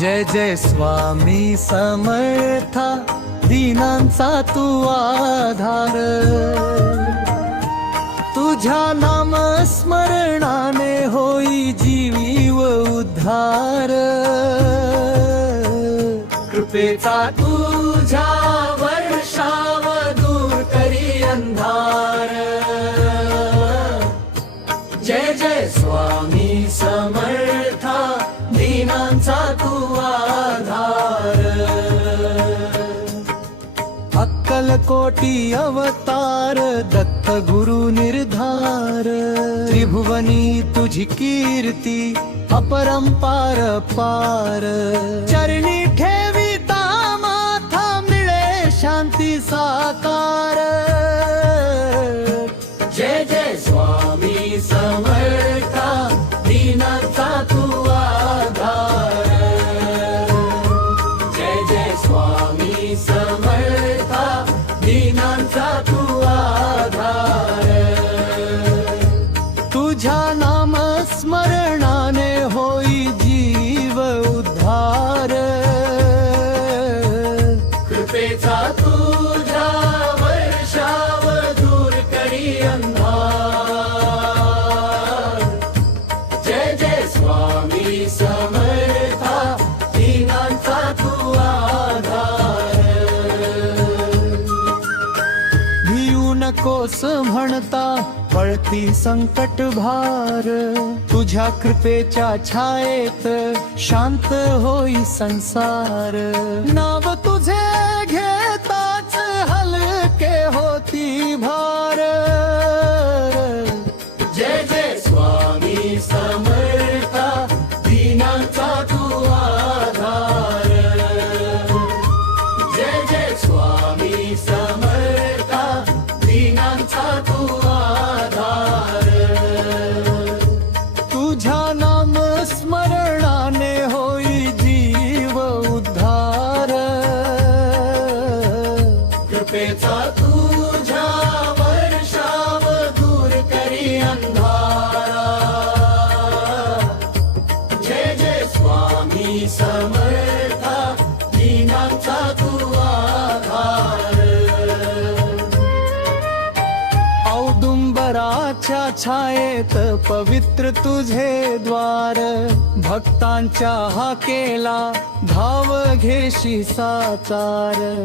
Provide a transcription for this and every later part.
जय जय स्वामी समर्था दीनांचा तू आधार. तुझ्या नाम स्मरणाने होई जीवी व उद्धार. कृपेचा तुझ्या वर्षाव दूर करी अंधार. जय जय स्वामी कोटी अवतार दत्त गुरु निर्धार। त्रिभुवनी तुझी कीर्ती अपरंपार पार। चरणी ठेविता माथा मिळे शांती साकार। कृपेचा तुझ्या वर्षाव दूर करी अंधार. जय जय स्वामी समर्था दीनांचा तू आधार. भिऊ नकोस म्हणता पळती संकट भार. तुझ्या कृपेच्या छायेत शांत होई संसार. नाव तुझे दीनांचा छायेत पवित्र तुझे द्वार. भक्तांच्या हाकेला धाव घेशी साचार.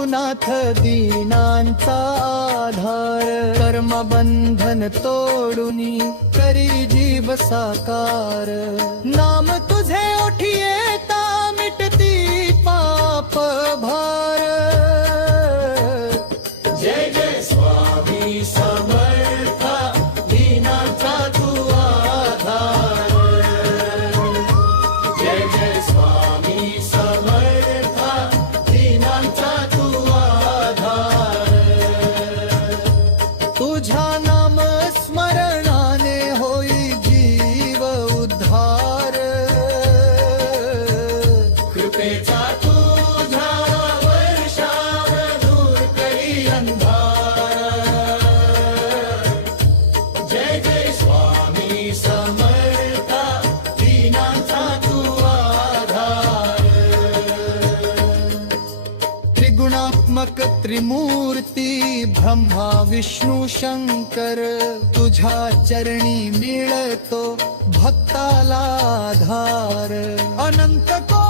रघुनाथ दीनांचा आधार. कर्मबंधन तोडूनी करी जीव साकार. नाम तुझे ओठी तुझ्या त्रिमूर्ती ब्रह्मा विष्णू शंकर तुझ्या चरणी मिळतो भक्ताला आधार. अनंत को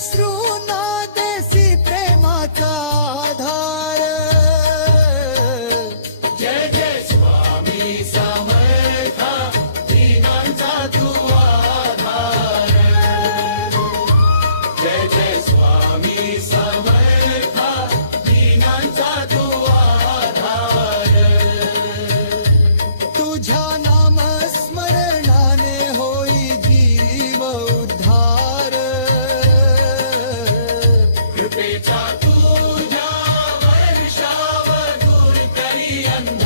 struno and